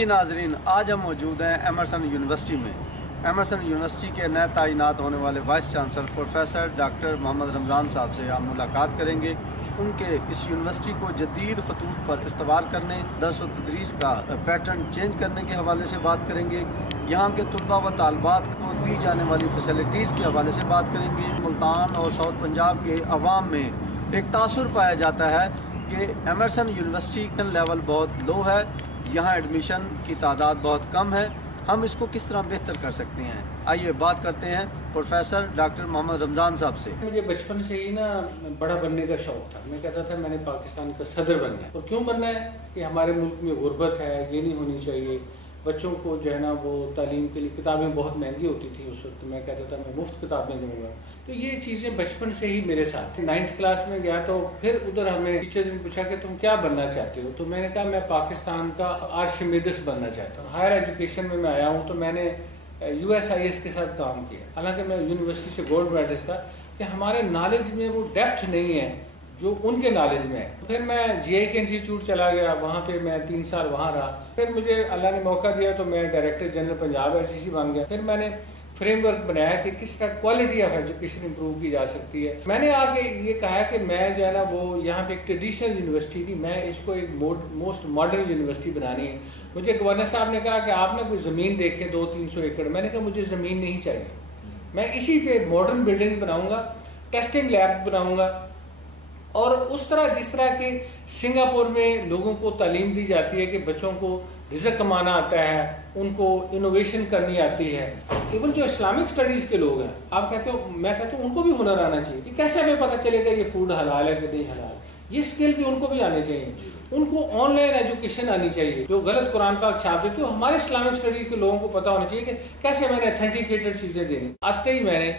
जी नाजरीन, आज हम मौजूद हैं एमरसन यूनिवर्सिटी में। एमरसन यूनिवर्सिटी के नए तैनात होने वाले vice chancellor professor doctor Mohammad Ramzan साहब से हम मुलाकात करेंगे। उनके इस यूनिवर्सिटी को जदीद खतूत पर इस्तवार करने, दर्स व तदरीस का पैटर्न चेंज करने के हवाले से बात करेंगे। यहाँ के तलबा व तालबात को दी जाने वाली फैसिलिटीज़ के हवाले से बात करेंगे। मुल्तान और साउथ पंजाब के अवाम में एक तासुर पाया जाता है कि एमरसन यूनिवर्सिटी का लेवल बहुत लो है, यहाँ एडमिशन की तादाद बहुत कम है। हम इसको किस तरह बेहतर कर सकते हैं, आइए बात करते हैं प्रोफेसर डॉक्टर मोहम्मद रमज़ान साहब से। मुझे बचपन से ही ना बड़ा बनने का शौक था। मैं कहता था मैंने पाकिस्तान का सदर बनना है। और क्यों बनना है कि हमारे मुल्क में गुर्बत है, ये नहीं होनी चाहिए। बच्चों को जो है ना वो तालीम के लिए किताबें बहुत महंगी होती थी उस वक्त। मैं कहता था मैं मुफ्त किताबें दूंगा। तो ये चीज़ें बचपन से ही मेरे साथ थी। 9th क्लास में गया तो फिर उधर हमें टीचर ने पूछा कि तुम क्या बनना चाहते हो, तो मैंने कहा मैं पाकिस्तान का आर्शिमिदिस बनना चाहता हूँ। हायर एजुकेशन में मैं आया हूँ तो मैंने USIS के साथ काम किया। हालांकि मैं यूनिवर्सिटी से गोल्ड मेडलिस्ट था कि हमारे नॉलेज में वो डेप्थ नहीं है जो उनके नॉलेज में है। फिर मैं GI के इंस्टीट्यूट चला गया, वहाँ पे मैं 3 साल वहाँ रहा। फिर मुझे अल्लाह ने मौका दिया तो मैं डायरेक्टर जनरल पंजाब SEC बन गया। फिर मैंने फ्रेमवर्क बनाया कि किस तरह क्वालिटी ऑफ एजुकेशन इंप्रूव की जा सकती है। मैंने आके ये कहा कि मैं जो है ना वो यहाँ पे एक ट्रेडिशनल यूनिवर्सिटी थी, मैं इसको एक मोस्ट मॉडर्न यूनिवर्सिटी बनानी है। मुझे गवर्नर साहब ने कहा कि आप ना कोई ज़मीन देखें 200-300 एकड़। मैंने कहा मुझे ज़मीन नहीं चाहिए, मैं इसी पे मॉडर्न बिल्डिंग बनाऊंगा, टेस्टिंग लैब बनाऊंगा और उस तरह जिस तरह के सिंगापुर में लोगों को तालीम दी जाती है कि बच्चों को रिज़्क कमाना आता है, उनको इनोवेशन करनी आती है। इवन जो इस्लामिक स्टडीज़ के लोग हैं, आप कहते हो, मैं कहता हूँ उनको भी हुनर आना चाहिए कि कैसे हमें पता चलेगा ये फूड हलाल है कि नहीं हलाल। ये स्किल भी उनको भी आने चाहिए। उनको ऑनलाइन एजुकेशन आनी चाहिए। जो गलत कुरान पाक छाप देते हो, हमारे इस्लामिक स्टडी के लोगों को पता होना चाहिए कि कैसे मैंने ऑथेंटिकेटेड चीज़ें देनी। आते ही मैंने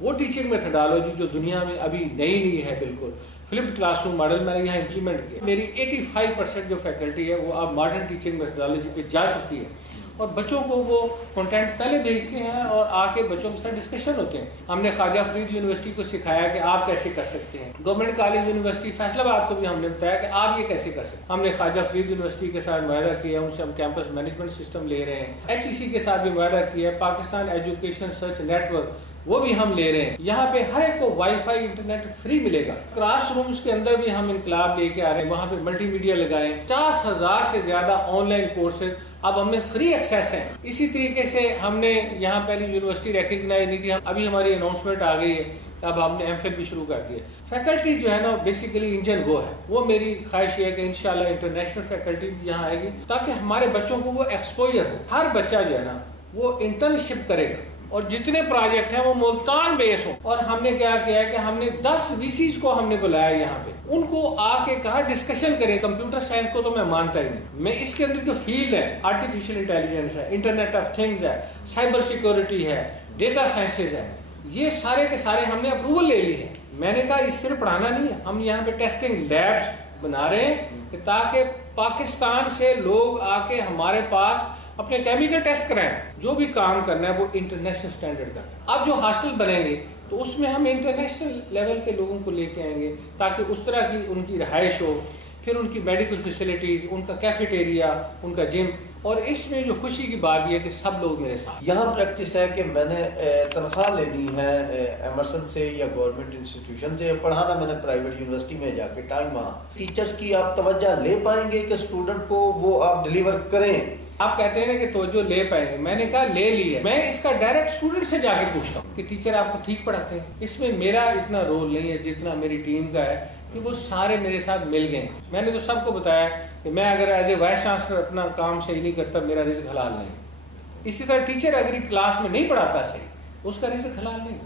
वो टीचिंग मेथडोलॉजी जो दुनिया में अभी नई है, बिल्कुल फ्लिप्ड क्लासरूम मॉडल मैंने यहाँ इंप्लीमेंट किया। मेरी 85% जो फैकल्टी है वो अब मॉडर्न टीचिंग मेथडोलॉजी पे जा चुकी है और बच्चों को वो कंटेंट पहले भेजते हैं और आके बच्चों के साथ डिस्कशन होते हैं। हमने ख्वाजा फरीद यूनिवर्सिटी को सिखाया कि आप कैसे कर सकते हैं। गवर्नमेंट कॉलेज यूनिवर्सिटी फैसलाबाद को भी हमने बताया कि आप ये कैसे कर सकते हैं। हमने ख्वाजा फरीद यूनिवर्सिटी के साथ मुआहदा किया, उनसे हम कैंपस मैनेजमेंट सिस्टम ले रहे हैं। HEC के साथ भी मुआहदा किया, पाकिस्तान एजुकेशन सर्च नेटवर्क वो भी हम ले रहे हैं। यहाँ पे हर एक को वाईफाई इंटरनेट फ्री मिलेगा। क्लास रूम्स के अंदर भी हम इनकलाब लेके आ रहे हैं, वहाँ पे मल्टीमीडिया लगाए। 50,000 से ज्यादा ऑनलाइन कोर्सेज अब हमें फ्री एक्सेस है। इसी तरीके से हमने यहाँ पहले यूनिवर्सिटी रिकॉग्नाइज नहीं थी, अभी हमारी अनाउंसमेंट आ गई है, अब हमने MPhil भी शुरू कर दिया। फैकल्टी जो है ना बेसिकली इंजन वो है। वो मेरी ख्वाहिश है कि इंशाल्लाह इंटरनेशनल फैकल्टी भी यहाँ आएगी ताकि हमारे बच्चों को वो एक्सपोजर हो। हर बच्चा जो है ना वो इंटर्नशिप करेगा और जितने प्रोजेक्ट हैं वो मुल्तान बेस हो। और हमने क्या किया है कि हमने 10 VCs को हमने बुलाया यहाँ पे, उनको आके कहा डिस्कशन करें। कंप्यूटर साइंस को तो मैं मानता ही नहीं, मैं इसके अंदर जो फील्ड है आर्टिफिशियल इंटेलिजेंस है, इंटरनेट ऑफ थिंग्स है, साइबर सिक्योरिटी है, डेटा साइंसेज है, ये सारे के सारे हमने अप्रूवल ले ली है। मैंने कहा इस सिर्फ पढ़ाना नहीं है, हम यहाँ पे टेस्टिंग लैब्स बना रहे हैं ताकि पाकिस्तान से लोग आके हमारे पास अपने केमिकल टेस्ट कराएं। जो भी काम करना है वो इंटरनेशनल स्टैंडर्ड का। अब जो हॉस्टल बनेंगे तो उसमें हम इंटरनेशनल लेवल के लोगों को लेके आएंगे ताकि उस तरह की उनकी रहाइश हो, फिर उनकी मेडिकल फैसिलिटीज, उनका कैफेटेरिया, उनका जिम। और इसमें जो खुशी की बात यह है कि सब लोग मेरे साथ। यहाँ प्रैक्टिस है कि मैंने तनख्वाह लेनी है एमरसन से या गवर्नमेंट इंस्टीट्यूशन से, पढ़ाना मैंने प्राइवेट यूनिवर्सिटी में जाके टाइम वहाँ। टीचर्स की आप तवज्जो ले पाएंगे कि स्टूडेंट को वो आप डिलीवर करें? आप कहते हैं ना कि तवज्जो ले पाएंगे, मैंने कहा ले ली है। मैं इसका डायरेक्ट स्टूडेंट से जाके पूछता हूँ कि टीचर आपको ठीक पढ़ाते हैं। इसमें मेरा इतना रोल नहीं है जितना मेरी टीम का है कि वो सारे मेरे साथ मिल गए। मैंने तो सबको बताया कि मैं अगर एज ए वाइस चांसलर अपना काम सही नहीं करता, मेरा रिज़्क हलाल नहीं। इसी तरह टीचर अगर क्लास में नहीं पढ़ाता सही, उसका रिज़्क हलाल नहीं।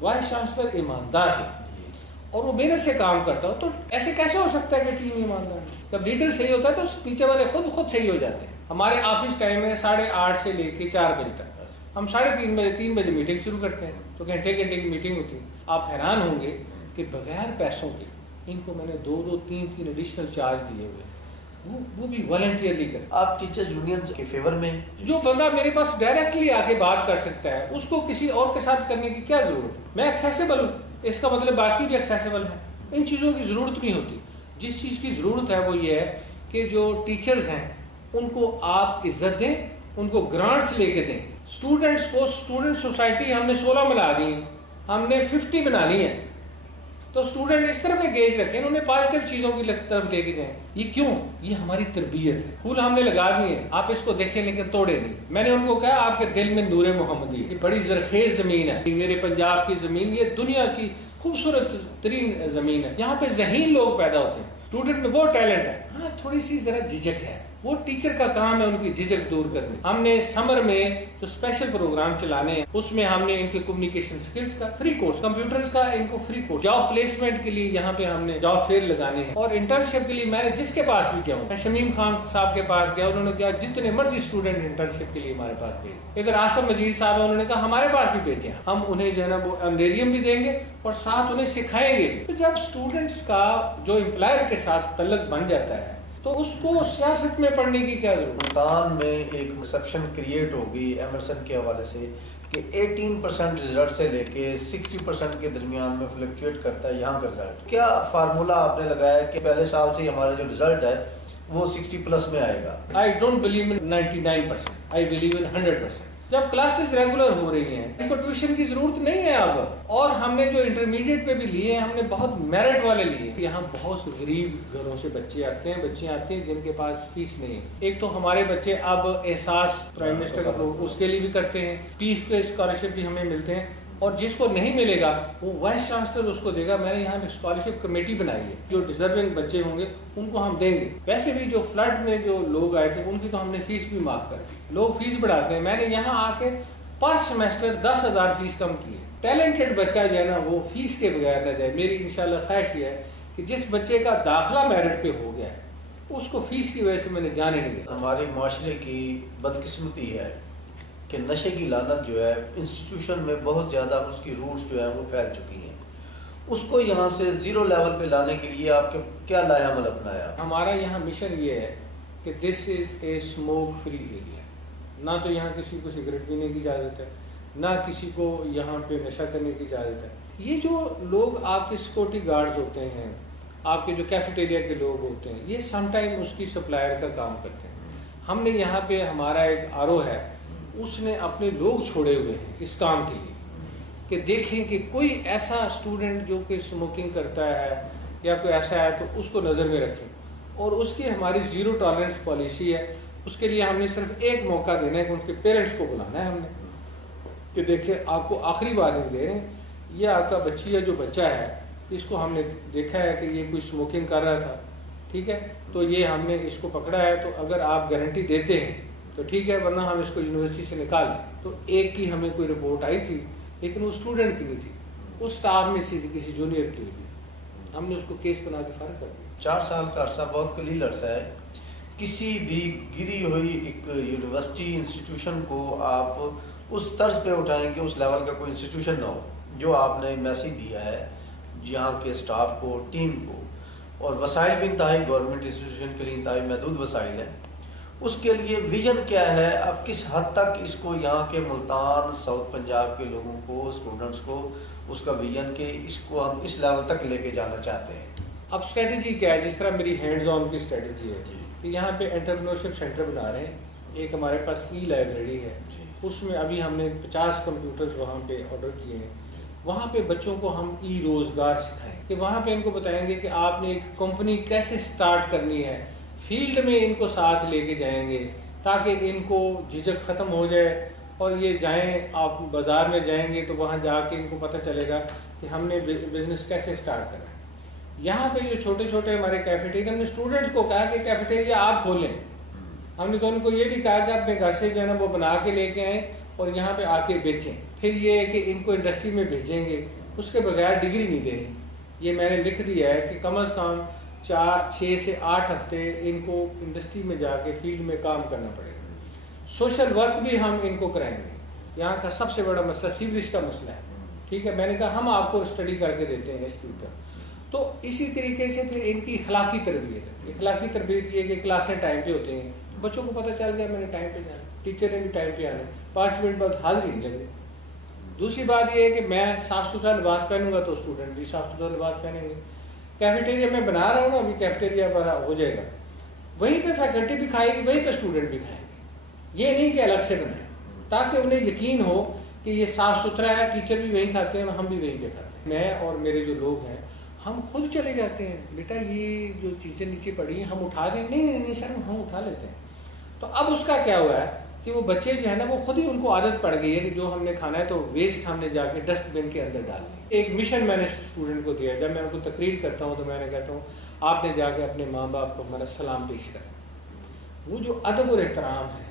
वाइस चांसलर ईमानदार है और वो मेहनत से काम करता हो, तो ऐसे कैसे हो सकता है कि टीम ईमानदार है? जब लीडर सही होता है तो पीछे वाले खुद सही हो जाते हैं। हमारे ऑफिस टाइम है 8:30 से लेके 4 बजे तक। हम 3:30 बजे मीटिंग शुरू करते हैं, तो घंटे की मीटिंग होती है। आप हैरान होंगे कि बगैर पैसों के इनको मैंने 2-3 एडिशनल चार्ज दिए हुए, वो भी वॉलंटियरली करें। आप टीचर्स यूनियन के फेवर में? जो बंदा मेरे पास डायरेक्टली आके बात कर सकता है उसको किसी और के साथ करने की क्या जरूरत है? मैं एक्सेसिबल हूँ, इसका मतलब बाकी भी एक्सेसिबल है। इन चीज़ों की जरूरत नहीं होती। जिस चीज़ की जरूरत है वो ये है कि जो टीचर्स हैं ان کو آپ عزت دیں, ان کو گرانٹس لے کے دیں. اسٹوڈنٹس کو اسٹوڈنٹ سوسائٹی ہم نے 16 بنا دی, ہم نے 50 بنانی ہے, تو اسٹوڈنٹ اس طرح گیج رکھیں, انہوں نے پازیٹیو چیزوں کی طرف لے کے جائیں. یہ کیوں؟ یہ ہماری تربیت ہے. پھول ہم نے لگا دیے, آپ اس کو دیکھیں لیکن توڑے نہیں. میں نے ان کو کہا آپ کے دل میں نور محمدی, یہ بڑی زرخیز زمین ہے, میرے پنجاب کی زمین یہ دنیا کی خوبصورت ترین زمین ہے, یہاں پہ ذہین لوگ پیدا ہوتے ہیں, اسٹوڈنٹ میں بہت ٹیلنٹ ہے, ہاں تھوڑی سی ذرا جھجک ہے, وہ ٹیچر کا کام ہے ان کی جھجک دور کرنی. ہم نے سمر میں جو اسپیشل پروگرام چلانے ہیں اس میں ہم نے ان کے کمیونیکیشن سکلز کا فری کورس, کمپیوٹرز کا ان کو فری کورس, جاب پلیسمنٹ کے لیے یہاں پہ ہم نے جاب فیئر لگانے ہیں, اور انٹرنشپ کے لیے میں نے جس کے پاس بھی گیا ہوں, میں شمیم خان صاحب کے پاس گیا, انہوں نے کہا جتنے مرضی اسٹوڈنٹ انٹرنشپ کے لیے ہمارے پاس بھیجیں. ادھر آصف مجید صاحب انہوں نے کہا ہمارے پاس بھی بھیجیں, ہم انہیں جو ہے نا وہ انڈیریم بھی دیں گے اور ساتھ انہیں سکھائیں گے. تو جب اسٹوڈنٹس کا جو امپلائر کے ساتھ تعلق بن جاتا ہے تو اس کو سیاست میں پڑھنے کی کیا ضرورت. ملتان میں ایک مسپشن کریٹ ہوگی ایمرسن کے حوالے سے کہ 18% رزلٹ سے لے کے 60% کے درمیان میں فلکچویٹ کرتا ہے یہاں کا رزلٹ. کیا فارمولا آپ نے لگایا کہ پہلے سال سے ہمارا جو رزلٹ ہے وہ 60+ میں آئے گا؟ I don't believe in 99%, I believe in 100%. جب کلاسز ریگولر ہو رہی ہیں ان کو ٹیوشن کی ضرورت نہیں ہے اب, اور ہم نے جو انٹرمیڈیٹ پہ بھی لیے ہم نے بہت میرٹ والے لیے. یہاں بہت سے غریب گھروں سے بچے آتے ہیں, بچیاں آتی ہیں جن کے پاس فیس نہیں ہے. ایک تو ہمارے بچے اب احساس پرائم منسٹر کا اس کے لیے بھی کرتے ہیں, پیف کے اسکالرشپ بھی ہمیں ملتے ہیں, اور جس کو نہیں ملے گا وہ وائس چانسلر اس کو دے گا. میں نے یہاں پہ اسکالرشپ کمیٹی بنائی ہے, جو ڈیزرونگ بچے ہوں گے ان کو ہم دیں گے. ویسے بھی جو فلڈ میں جو لوگ آئے تھے ان کی تو ہم نے فیس بھی معاف کر دی. لوگ فیس بڑھاتے ہیں, میں نے یہاں آ کے پر سیمیسٹر 10,000 فیس کم کی ہے. ٹیلنٹڈ بچہ جو ہے نا وہ فیس کے بغیر نہ جائے. میری انشاءاللہ خواہش یہ ہے کہ جس بچے کا داخلہ میرٹ پہ ہو گیا ہے اس کو فیس کی وجہ سے میں نے جانے نہیں دیا. ہمارے معاشرے کی بدقسمتی ہے کہ نشے کی لعنت جو ہے انسٹیٹیوشن میں بہت زیادہ اس کی روٹس جو ہیں وہ پھیل چکی ہیں. اس کو یہاں سے زیرو لیول پہ لانے کے لیے آپ کے کیا لائے عمل اپنایا؟ ہمارا یہاں مشن یہ ہے کہ دس از اے اسموک فری ایریا. نہ تو یہاں کسی کو سگریٹ پینے کی اجازت ہے, نہ کسی کو یہاں پہ نشہ کرنے کی اجازت ہے. یہ جو لوگ آپ کے سیکورٹی گارڈز ہوتے ہیں, آپ کے جو کیفیٹیریا کے لوگ ہوتے ہیں, یہ سم ٹائم اس کی سپلائر کا کام کرتے ہیں. ہم نے یہاں پہ ہمارا ایک RO ہے, اس نے اپنے لوگ چھوڑے ہوئے ہیں اس کام کے لیے کہ دیکھیں کہ کوئی ایسا اسٹوڈنٹ جو کہ اسموکنگ کرتا ہے یا کوئی ایسا ہے تو اس کو نظر میں رکھیں. اور اس کی ہماری زیرو ٹالرنس پالیسی ہے. اس کے لیے ہم نے صرف ایک موقع دینا ہے کہ ان کے پیرنٹس کو بلانا ہے ہم نے کہ دیکھیں آپ کو آخری وارننگ دے رہے ہیں, یہ آپ کا بچی یا جو بچہ ہے اس کو ہم نے دیکھا ہے کہ یہ کوئی اسموکنگ کر رہا تھا, ٹھیک ہے, تو یہ ہم نے اس کو پکڑا ہے, تو اگر آپ گارنٹی دیتے ہیں تو ٹھیک ہے, ورنہ ہم اس کو یونیورسٹی سے نکال دیں. تو ایک کی ہمیں کوئی رپورٹ آئی تھی لیکن وہ اسٹوڈنٹ کی نہیں تھی, وہ اسٹاف میں سے کسی جونیئر کی ہوئی, ہم نے اس کو کیس بنا کے فارغ کر دیا. 4 سال کا عرصہ بہت قلیل عرصہ ہے. کسی بھی گری ہوئی ایک یونیورسٹی انسٹیٹیوشن کو آپ اس طرز پہ اٹھائیں کہ اس لیول کا کوئی انسٹیٹیوشن نہ ہو. جو آپ نے میسیج دیا ہے یہاں کے اسٹاف کو, ٹیم کو, اور وسائل بھی انتہائی گورنمنٹ انسٹیٹیوشن کے لیے انتہائی محدود وسائل ہیں, اس کے لیے ویژن کیا ہے؟ اب کس حد تک اس کو یہاں کے ملتان ساؤتھ پنجاب کے لوگوں کو, اسٹوڈنٹس کو, اس کا ویژن کہ اس کو ہم اس لیول تک لے کے جانا چاہتے ہیں؟ اب اسٹریٹجی کیا ہے؟ جس طرح میری ہینڈز آن کی اسٹریٹجی ہے کہ یہاں پہ انٹرپرینیورشپ سینٹر بنا رہے ہیں. ایک ہمارے پاس لائبریری ہے, اس میں ابھی ہم نے 50 کمپیوٹرز وہاں پہ آرڈر کیے ہیں. وہاں پہ بچوں کو ہم روزگار سکھائیں کہ وہاں پہ ان کو بتائیں گے کہ آپ نے ایک کمپنی کیسے سٹارٹ کرنی ہے. فیلڈ میں ان کو ساتھ لے کے جائیں گے تاکہ ان کو جھجک ختم ہو جائے, اور یہ جائیں, آپ بازار میں جائیں گے تو وہاں جا کے ان کو پتہ چلے گا کہ ہم نے بزنس کیسے سٹارٹ کرنا ہے. یہاں پہ جو چھوٹے چھوٹے ہمارے کیفیٹیریا, ہم نے اسٹوڈنٹس کو کہا کہ کیفیٹیریا آپ کھولیں. ہم نے تو ان کو یہ بھی کہا کہ اپنے گھر سے جو ہے نا وہ بنا کے لے کے آئیں اور یہاں پہ آ کے بیچیں. پھر یہ ہے کہ ان کو انڈسٹری میں بھیجیں گے, اس کے بغیر ڈگری نہیں دیں. یہ میں نے لکھ دیا ہے کہ کم از کم 6 سے 8 ہفتے ان کو انڈسٹری میں جا کے فیلڈ میں کام کرنا پڑے گا. سوشل ورک بھی ہم ان کو کرائیں گے. یہاں کا سب سے بڑا مسئلہ سیوریج کا مسئلہ ہے, ٹھیک ہے. میں نے کہا ہم آپ کو اسٹڈی کر کے دیتے ہیں اس کے اوپر. تو اسی طریقے سے پھر ان کی اخلاقی تربیت ہے. اخلاقی تربیت یہ کہ کلاسیں ٹائم پہ ہوتے ہیں, بچوں کو پتہ چل گیا میں نے ٹائم پہ جانا, ٹیچر نے بھی ٹائم پہ آنا, 5 منٹ بعد حاضری نہیں لگے. دوسری بات یہ ہے کہ میں صاف ستھرا لباس پہنوں گا تو اسٹوڈنٹ بھی صاف ستھرا لباس پہنیں گے. کیفیٹیریا میں بنا رہا ہوں نا, ابھی کیفیٹیریا بنا ہو جائے گا, वहीं पे फैकल्टी भी खाएगी, वहीं पे स्टूडेंट भी खाएंगे। ये नहीं कि अलग से बनाए, ताकि उन्हें यकीन हो कि ये साफ़ सुथरा है, टीचर भी वहीं खाते हैं, हम भी वहीं पे खाते हैं। मैं और मेरे जो लोग हैं हम खुद चले जाते हैं, बेटा ये जो चीज़ें नीचे पड़ी हैं हम उठा दें, नहीं सर हम उठा लेते हैं। तो अब उसका क्या हुआ है कि वो बच्चे जो है ना वो खुद ही उनको आदत पड़ गई है कि जो हमने खाना है तो वेस्ट हमने जाके डस्टबिन के अंदर डाल दी। एक मिशन मैंने स्टूडेंट को दिया, जब मैं उनको तकरीर करता हूँ तो मैंने कहता हूँ आपने जाके अपने माँ बाप को हमारा सलाम पेश करें। वो जो अदब और एहतराम है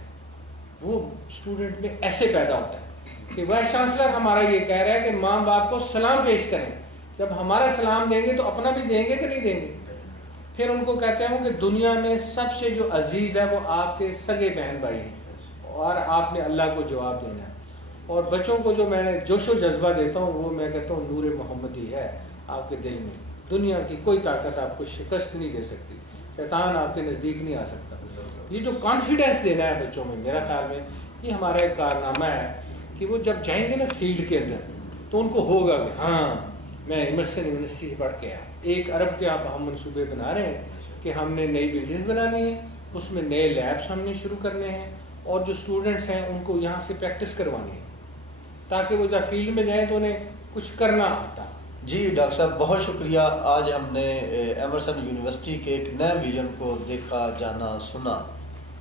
वो स्टूडेंट में ऐसे पैदा होता है कि वाइस चांसलर हमारा ये कह रहा है कि माँ बाप को सलाम पेश करें। जब हमारा सलाम देंगे तो अपना भी देंगे कि नहीं देंगे। फिर उनको कहते हैं कि दुनिया में सबसे जो अजीज़ है वो आपके सगे बहन भाई हैं और आपने अल्लाह को जवाब देना है। और बच्चों को जो मैं जोशो जज्बा देता हूँ वो मैं कहता हूँ नूर मोहम्मदी है आपके दिल में, दुनिया की कोई ताकत आपको शिकस्त नहीं दे सकती, शैतान आपके नज़दीक नहीं आ सकता। ये जो कॉन्फिडेंस देना है बच्चों में, मेरा ख्याल में ये हमारा एक कारनामा है कि वो जब जाएंगे ना फील्ड के अंदर तो उनको होगा कि हाँ मैं एमर्सन यूनिवर्सिटी से पढ़ के आया। 1 अरब के आप हम मनसूबे बना रहे हैं कि हमने नई बिल्डिंग बनानी है, उसमें नए लैब्स हमने शुरू करने हैं और जो स्टूडेंट्स हैं उनको यहाँ से प्रैक्टिस करवानी है ताकि वो जब फील्ड में जाएँ तो उन्हें कुछ करना आता। जी डॉक्टर साहब बहुत शुक्रिया। आज हमने एमर्सन यूनिवर्सिटी के एक नए विजन को देखा, जाना, सुना।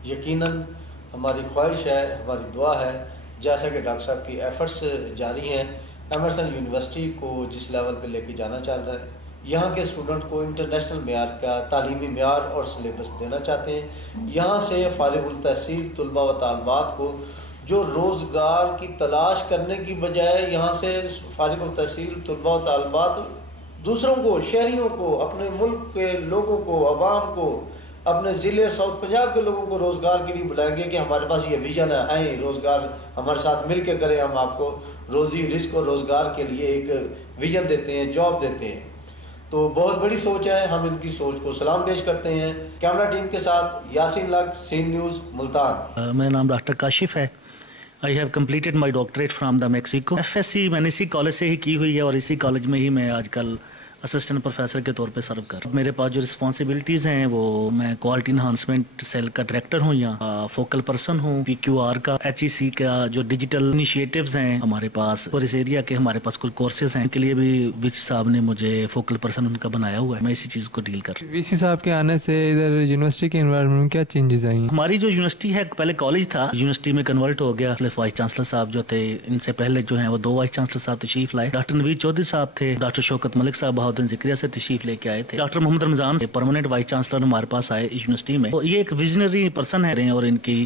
यकीनन हमारी ख्वाहिश है, हमारी दुआ है जैसा कि डॉक्टर साहब की एफर्ट्स जारी हैं, एमर्सन यूनिवर्सिटी को जिस लेवल पे लेके जाना चाहता है, यहाँ के स्टूडेंट को इंटरनेशनल मेयार का तालीमी मेयार और सिलेबस देना चाहते हैं। यहाँ से फारिगुल तहसील तलबा व तालबात को जो रोज़गार की तलाश करने की बजाय यहाँ से फारिगुल तहसील तलबा व तालबात दूसरों को, शहरियों को, अपने मुल्क के लोगों को, अवाम को, अपने ज़िले साउथ पंजाब के लोगों को रोज़गार के लिए बुलाएंगे कि हमारे पास ये विजन है, आए रोज़गार हमारे साथ मिल के करें, हम आपको रोज़ी रिस्क और रोज़गार के लिए एक विजन देते हैं, जॉब देते हैं। तो बहुत बड़ी सोच है, हम इनकी सोच को सलाम पेश करते हैं। कैमरा टीम के साथ यासीन लक, सीन न्यूज़, मुल्तान। मेरा नाम डॉक्टर काशिफ है। I have completed my doctorate from the Mexico. FSc मैंने इसी कॉलेज से ही की हुई है और इसी कॉलेज में ही मैं आजकल असिस्टेंट प्रोफेसर के तौर पे सर्व कर। मेरे पास जो रिस्पॉन्सिबिलिटीज़ हैं वो मैं क्वालिटी इन्हांसमेंट सेल का डायरेक्टर हूँ, यहाँ फोकल पर्सन हूँ, PQR का, HEC का जो डिजिटल इनिशिएटिव्स हैं हमारे पास और इस एरिया के हमारे पास कुछ कोर्सेज हैं के लिए भी विच साहब ने मुझे फोकल पर्सन उनका बनाया हुआ है। मैं इसी चीज़ को डील कर रहा हूँ। VC साहब के आने से इधर यूनिवर्सिटी के एनवायरनमेंट में क्या चेंजेस आई? हमारी जो यूनिवर्सिटी है पहले कॉलेज था, यूनिवर्सिटी में कन्वर्ट हो गया। वाइस चांसलर साहब जो थे, इनसे पहले जो है वो 2 वाइस चांसलर साहब तशरीफ लाए। डॉक्टर नवीद चौधरी साहब थे, डॉक्टर शौकत मलिक साहब बहाउद्दीन ज़िक्रिया से तशरीफ लेके आए थे, doctor Mohammad Ramzan permanent vice chancellor हमारे पास आए यूनिवर्सिटी में। तो ये एक विजनरी पर्सन है और इनकी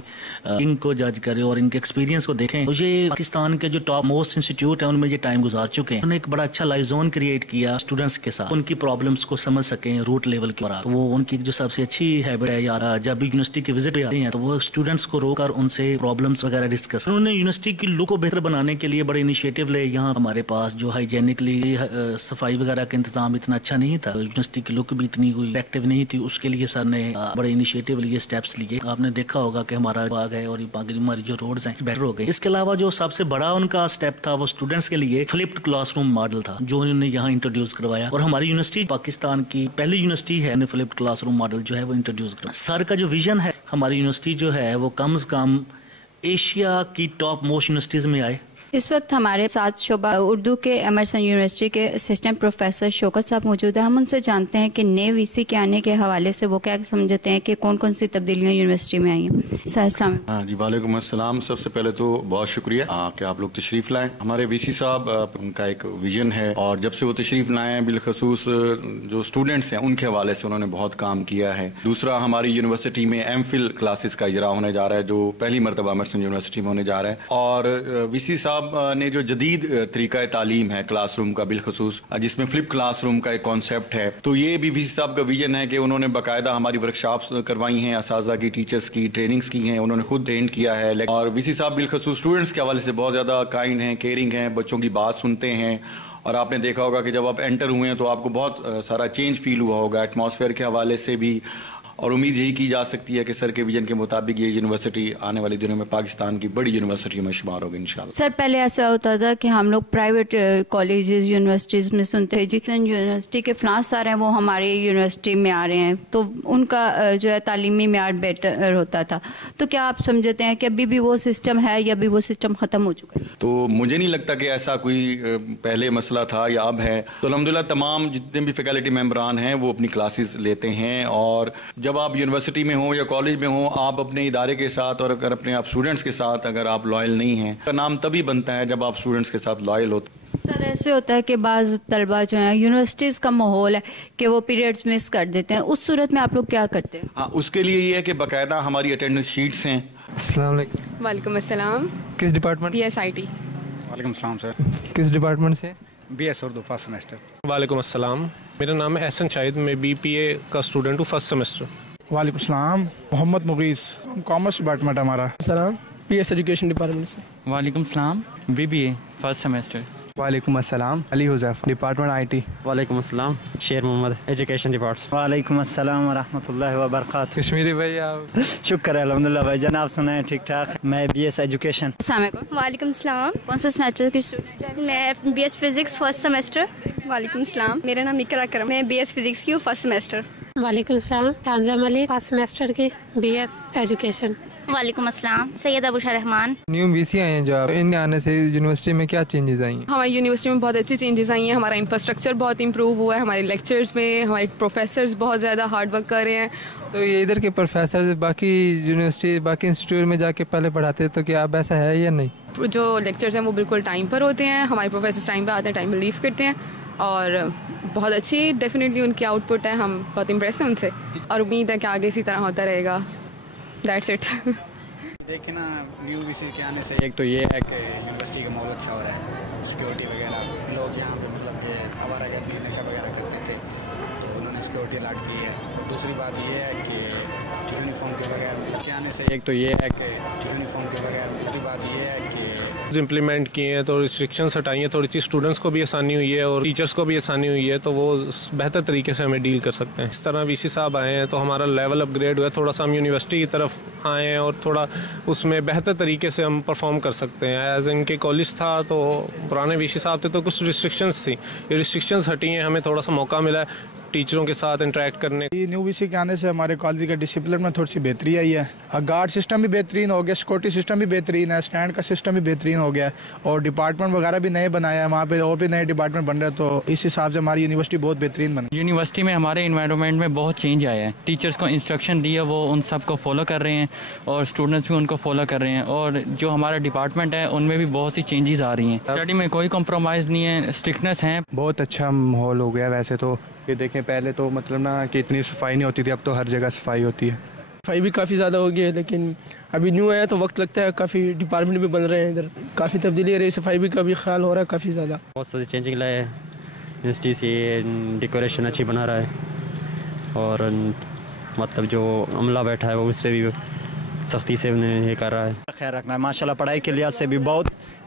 इनको जज करें और इनके एक्सपीरियंस को देखें। तो ये पाकिस्तान के जो टॉप मोस्ट इंस्टीट्यूट है उनमें ये टाइम गुजार चुके हैं। उन्होंने एक बड़ा अच्छा लाइफ जोन क्रिएट किया स्टूडेंट्स के साथ, उनकी प्रॉब्लम्स को समझ सकें रूट लेवल के ऊपर। तो वो उनकी जो सबसे अच्छी हैबिट है यार, जब भी यूनिवर्सिटी के विजिट पे आते हैं तो वो स्टूडेंट्स को रोककर उनसे प्रॉब्लम्स वगैरह डिस्कस। उन्होंने यूनिवर्सिटी की लुक को बेहतर बनाने के लिए बड़े इनिशिएटिव ले। यहाँ हमारे पास जो हाइजेनिकली सफाई वगैरह का इंतजाम इतना अच्छा नहीं था, यूनिवर्सिटी की लुक भी इतनी हुई एक्टिव नहीं थी, उसके लिए सर ने बड़े इनिशिएटिव लिए, स्टेप्स लिए। आपने देखा होगा कि हमारा बाग है और हमारी जो रोड्स हैं बेटर हो गई। इसके अलावा जो सबसे बड़ा उनका स्टेप था वो स्टूडेंट्स के लिए फ्लिप्ड क्लासरूम मॉडल था जो उन्होंने यहाँ इंट्रोड्यूस करवाया। और हमारी यूनिवर्सिटी पाकिस्तान की पहली यूनिवर्सिटी है फ्लिप्ड क्लासरूम मॉडल जो है वो इंट्रोड्यूस करवाया। सर का जो विजन है, हमारी यूनिवर्सिटी जो है वो कम से कम एशिया की टॉप मोस्ट यूनिवर्सिटीज में आए। इस वक्त हमारे साथ शोबा उर्दू के एमर्सन यूनिवर्सिटी के असिस्टेंट प्रोफेसर शौकत साहब मौजूद हैं। हम उनसे जानते हैं कि नए VC के आने के हवाले से वो क्या समझते हैं कि कौन कौन सी तब्दीलियाँ यूनिवर्सिटी में आई हैं। सर अस्सलाम वालेकुम। हाँ जी, वालेकुम अस्सलाम। सबसे पहले तो बहुत शुक्रिया कि आप लोग तशरीफ़ लाएँ। हमारे VC साहब उनका एक विजन है और जब से वो तशरीफ़ लाए हैं बिलखसूस जो स्टूडेंट्स हैं उनके हवाले से उन्होंने बहुत काम किया है। दूसरा, हमारी यूनिवर्सिटी में MPhil क्लासेस का इजरा होने जा रहा है जो पहली मरतबा एमर्सन यूनिवर्सिटी में होने जा रहा है। और VC साहब ने जो जदीद तरीका तालीम है क्लासरूम का, बिलखसूस जिसमें फ्लिप क्लासरूम का एक कॉन्सेप्ट है, तो ये भी VC साहब का विजन है कि उन्होंने बाकायदा हमारी वर्कशॉप्स करवाई हैं, असातिज़ा की, टीचर्स की ट्रेनिंग्स की हैं, उन्होंने खुद ट्रेन किया है। और VC साहब बिलखसूस स्टूडेंट्स के हवाले से बहुत ज़्यादा काइंड हैं, केयरिंग हैं, बच्चों की बात सुनते हैं। और आपने देखा होगा कि जब आप एंटर हुए हैं तो आपको बहुत सारा चेंज फील हुआ होगा एटमॉस्फेयर के हवाले से भी اور امید یہی کی جا سکتی ہے کہ سر کے ویژن کے مطابق یہ یونیورسٹی آنے والی دنوں میں پاکستان کی بڑی یونیورسٹیوں میں شمار ہوگی انشاءاللہ. سر پہلے ایسا ہوتا تھا کہ ہم لوگ پرائیویٹ کالجز یونیورسٹیز میں سنتے ہیں جتنے یونیورسٹی کے فلاں سر ہیں وہ ہماری یونیورسٹی میں آ رہے ہیں تو ان کا جو ہے تعلیمی معیار بیٹر ہوتا تھا. تو کیا آپ سمجھتے ہیں کہ ابھی بھی وہ سسٹم ہے یا ابھی وہ سسٹم ختم ہو چکا ہے؟ تو مجھے نہیں لگتا کہ ایسا کوئی پہلے مسئلہ تھا یا اب ہے. تو الحمدللہ تمام جتنے بھی فیکلٹی ممبران ہیں وہ اپنی کلاسز لیتے ہیں، اور جب آپ یونیورسٹی میں ہوں یا کالج میں ہوں آپ اپنے ادارے کے ساتھ اور اگر اپنے آپ اسٹوڈنٹس کے ساتھ اگر آپ لائل نہیں ہیں کا نام تبھی بنتا ہے جب آپ اسٹوڈنٹس کے ساتھ لائل ہوتے. سر ایسے ہوتا ہے کہ بعض طلبہ جو ہیں یونیورسٹیز کا ماحول ہے کہ وہ پیریڈز مس کر دیتے ہیں، اس صورت میں آپ لوگ کیا کرتے ہیں؟ ہاں، اس کے لیے یہ ہے کہ باقاعدہ ہماری اٹینڈنس شیٹس ہیں. السلام علیکم. وعلیکم السلام. کس department? B S I T. وعلیکم السلام سر. کس ڈپارٹمنٹ سے؟ B S Urdu first semester. وعلیکم السلام. میرا نام ہے احسن شاہد، میں بی پی اے کا اسٹوڈنٹ ہوں فرسٹ سیمسٹر. وعلیکم السلام. محمد مغیث، کامرس ڈپارٹمنٹ ہمارا. السلام. بی ایس ایجوکیشن ڈپارٹمنٹ سے. وعلیکم السلام. B B A first semester. وعلیکم السلام. Ali Huzaif, department I T. وعلیکم السلام. شیر محمد، ایجوکیشن ڈپارٹمنٹ. وعلیکم السلام ورحمۃ اللہ وبرکاتہ. کشمیری بھائی آپ؟ شکر ہے الحمدللہ بھائی جان، آپ سنائیں ٹھیک ٹھاک؟ میں بی ایس ایجوکیشن. السلام علیکم. وعلیکم السلام. کون سے سیمسٹر کی اسٹوڈنٹ؟ میں B S physics first semester. وعلیکم السلام. میرا نام اقرا کرم، میں بی ایس فزکس کی ہوں فرسٹ سیمسٹر. وعلیکم السلام. تنزیل ملک، فرسٹ سیمسٹر کی بی ایس ایجوکیشن. وعلیکم السلام. سید ابوشا رحمان. نیو بی سی آئے ہیں جو ان آنے سے یونیورسٹی میں کیا چینجز آئی ہیں؟ ہماری یونیورسٹی میں بہت اچھی چینجز آئی ہیں. ہمارا انفراسٹرکچر بہت امپروو ہوا ہے. ہمارے لیکچرز میں ہمارے پروفیسرز بہت زیادہ ہارڈ ورک کر رہے ہیں. تو یہ ادھر کے پروفیسر باقی یونیورسٹی باقی انسٹیٹیوٹ میں جا کے پہلے پڑھاتے تو کیا اب ایسا ہے یا نہیں؟ جو لیکچرز ہیں وہ بالکل ٹائم پر ہوتے ہیں. ہمارے پروفیسرز ٹائم پہ آتے ہیں، ٹائم پہ لیو کرتے ہیں، اور بہت اچھی ڈیفینیٹلی ان کی آؤٹ پٹ ہے. ہم بہت امپریس ہیں ان سے اور امید ہے کہ آگے اسی طرح ہوتا رہے گا. That's it. دیکھیں نا، نیو بی سی کے آنے سے ایک تو یہ ہے کہ یونیورسٹی کا ماحول اچھا ہو رہا ہے. سیکورٹی وغیرہ، لوگ یہاں پہ مطلب یہ آوارہ گردی نشہ وغیرہ کرتے تھے تو انہوں نے سیکورٹی الاٹ کی ہے. دوسری بات یہ ہے کہ یونیفارم کے بغیر کے آنے سے ایک تو یہ ہے کہ یونیفارم کے بغیر. دوسری بات یہ ہے کہ امپلیمنٹ کیے ہیں تو ریسٹرکشنس ہٹائی ہیں، تھوڑی سی اسٹوڈنٹس کو بھی آسانی ہوئی ہے اور ٹیچرس کو بھی آسانی ہوئی ہے، تو وہ بہتر طریقے سے ہمیں ڈیل کر سکتے ہیں. اس طرح وی سی صاحب آئے ہیں تو ہمارا لیول اپ گریڈ ہوا ہے، تھوڑا سا ہم یونیورسٹی کی طرف آئے ہیں اور تھوڑا اس میں بہتر طریقے سے ہم پرفارم کر سکتے ہیں. ایز ان کے کالج تھا تو پرانے وی سی صاحب تھے تو کچھ ریسٹرکشنس تھیں، یہ ریسٹرکشنس ہٹی ہیں، ہمیں تھوڑا سا موقع ملا ہے ٹیچروں کے ساتھ انٹریکٹ کرنے. نیو بی سی کے آنے سے ہمارے کالج کا ڈسپلن میں تھوڑی سی بہتری آئی ہے. گارڈ سسٹم بھی بہترین ہو گیا، سیکورٹی سسٹم بھی بہترین ہے، اسٹینڈ کا سسٹم بھی بہترین ہو گیا، اور ڈپارٹمنٹ وغیرہ بھی نئے بنایا ہے وہاں پہ، اور بھی نئے ڈپارٹمنٹ بن رہے ہیں. تو اس حساب سے ہماری یونیورسٹی بہت بہترین بنی. یونیورسٹی میں ہمارے انوائرمنٹ میں بہت چینج آیا ہے. ٹیچرس کو انسٹرکشن دی ہے وہ ان سب کو فالو کر رہے ہیں اور اسٹوڈنٹس بھی ان کو فالو کر رہے ہیں، اور جو ہمارا ڈپارٹمنٹ ہے ان میں بھی بہت سی چینجز آ رہی ہیں. اسٹڈی میں کوئی کمپرومائز نہیں ہے، اسٹرکٹنس ہے. بہت اچھا ماحول ہو گیا. ویسے تو یہ دیکھیں پہلے تو مطلب نا کہ اتنی صفائی نہیں ہوتی تھی، اب تو ہر جگہ صفائی ہوتی ہے. صفائی بھی کافی زیادہ ہو گئی ہے، لیکن ابھی نیو ہے تو وقت لگتا ہے. کافی ڈپارٹمنٹ بھی بن رہے ہیں، ادھر کافی تبدیلی ہے رہی، صفائی بھی کا بھی خیال ہو رہا ہے کافی زیادہ. بہت ساری چینجنگ لائے ہیں یونیورسٹی سے، ڈیکوریشن اچھی بنا رہا ہے اور مطلب جو عملہ بیٹھا ہے وہ اس پہ بھی سختی سے انہیں یہ کر رہا ہے. خیر رکھنا ہے ماشاء اللہ. پڑھائی کے لحاظ سے بھی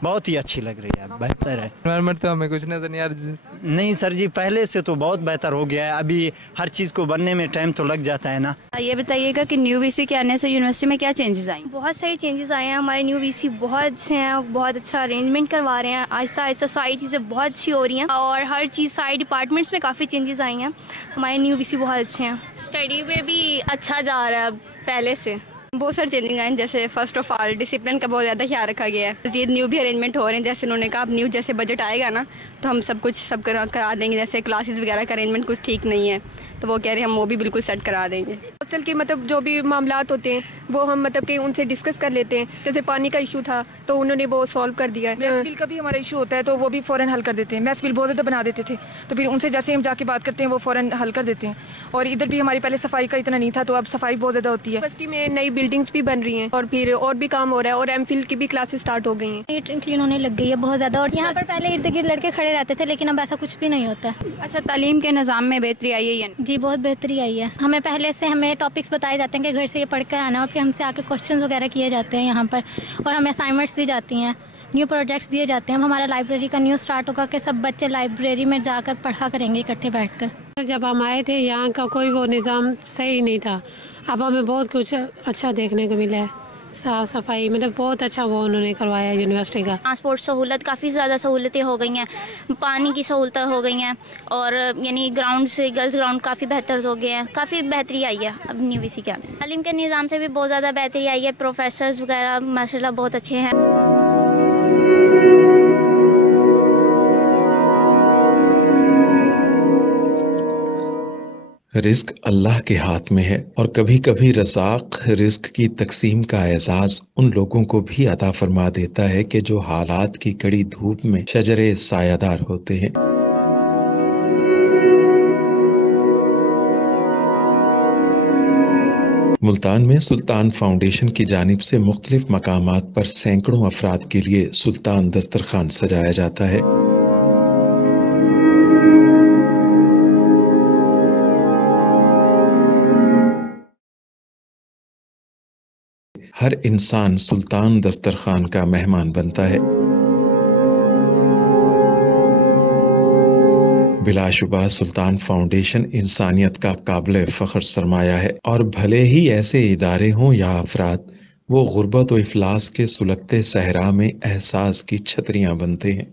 بہت ہی اچھی لگ رہی ہے، بہتر ہے. انوائرمنٹ تو ہمیں کچھ نظر نہیں آ رہا. نہیں سر جی، پہلے سے تو بہت بہتر ہو گیا ہے. ابھی ہر چیز کو بننے میں ٹائم تو لگ جاتا ہے نا. یہ بتائیے گا کہ نیو وی سی کے آنے سے یونیورسٹی میں کیا چینجز آئیں؟ بہت ساری چینجز آئے ہیں. ہمارے نیو وی سی بہت اچھے ہیں، بہت اچھا ارینجمنٹ کروا رہے ہیں. آہستہ آہستہ ساری چیزیں بہت اچھی ہو رہی ہیں اور ہر چیز ساری ڈپارٹمنٹس میں کافی چینجز آئی ہیں. ہمارے نیو وی سی بہت اچھے ہیں. اسٹڈی میں بھی اچھا جا رہا ہے پہلے سے. بہت ساری چینجنگ آئیں، جیسے فرسٹ آف آل ڈسپلن کا بہت زیادہ خیال رکھا گیا ہے. مزید نیو بھی ارینجمنٹ ہو رہے ہیں، جیسے انہوں نے کہا اب نیو جیسے بجٹ آئے گا نا تو ہم سب کرا دیں گے. جیسے کلاسز وغیرہ کا ارینجمنٹ کچھ ٹھیک نہیں ہے تو وہ کہہ رہے ہیں ہم وہ بھی بالکل سیٹ کرا دیں گے. ہاسٹل کے مطلب جو بھی معاملات ہوتے ہیں وہ ہم مطلب کہ ان سے ڈسکس کر لیتے ہیں. جیسے پانی کا ایشو تھا تو انہوں نے وہ سالو کر دیا ہے. میس بل کا بھی ہمارا ایشو ہوتا ہے تو وہ بھی فوراً حل کر دیتے ہیں. میس بل بہت زیادہ بنا دیتے تھے تو پھر ان سے جیسے ہم جا کے بات کرتے ہیں وہ فوراً حل کر دیتے ہیں. اور ادھر بھی ہماری پہلے صفائی کا اتنا نہیں تھا تو اب صفائی بہت زیادہ ہوتی ہے. یونیورسٹی میں نئی بلڈنگس بھی بن رہی ہیں اور پھر اور بھی کام ہو رہا ہے اور ایم فل کی بھی کلاسز اسٹارٹ ہو گئی ہیں. نیٹ کلین ہونے لگ گئی ہے بہت زیادہ، اور یہاں پر پہلے ارد گرد لڑکے کھڑے رہتے تھے لیکن اب ایسا کچھ بھی نہیں ہوتا ہے. اچھا، تعلیم کے نظام میں بہتری آئی ہے یا نہیں؟ جی بہت بہتری آئی ہے. ہمیں پہلے سے ہمیں ٹاپکس بتائے جاتے ہیں کہ گھر سے یہ پڑھ کر آنا، اور پھر ہم سے آ کے کوشچنز وغیرہ کیے جاتے ہیں یہاں پر، اور ہمیں اسائنمنٹس دی جاتی ہیں न्यू प्रोजेक्ट्स दिए जाते हैं। अब हमारा लाइब्रेरी का न्यू स्टार्ट होगा कि सब बच्चे लाइब्रेरी में जाकर पढ़ा करेंगे इकट्ठे बैठकर। जब हम आए थे यहाँ का कोई वो निज़ाम सही नहीं था, अब हमें बहुत कुछ अच्छा देखने को मिला है। साफ सफाई मतलब बहुत अच्छा वो उन्होंने करवाया यूनिवर्सिटी का। ट्रांसपोर्ट सहूलत काफ़ी ज़्यादा सहूलतें हो गई हैं, पानी की सहूलतें हो गई हैं, और यानी ग्राउंड से गर्ल्स ग्राउंड काफ़ी बेहतर हो गए हैं, काफ़ी बेहतरी आई है अब न्यू वीसी के आने से। तालीम के निज़ाम से भी बहुत ज़्यादा बेहतरी आई है, प्रोफेसर्स वगैरह माशाल्लाह बहुत अच्छे हैं। रिस्क अल्लाह के हाथ में है और कभी कभी रज़ाक रिस्क की तकसीम का एहसास उन लोगों को भी अता फरमा देता है कि जो हालात की कड़ी धूप में शजरे सायादार होते हैं। मुल्तान में सुल्तान फाउंडेशन की जानिब से मुख्तलिफ मकामात पर सैकड़ों अफराद के लिए सुल्तान दस्तरखान सजाया जाता है। हर इंसान सुल्तान दस्तरखान का मेहमान बनता है। बिलाशुबा सुल्तान फाउंडेशन इंसानियत का काबिल फ़ख्र सरमाया है और भले ही ऐसे इदारे हों या अफराद, वो गुर्बत व इफलास के सुलगते सहरा में एहसास की छतरियां बनते हैं।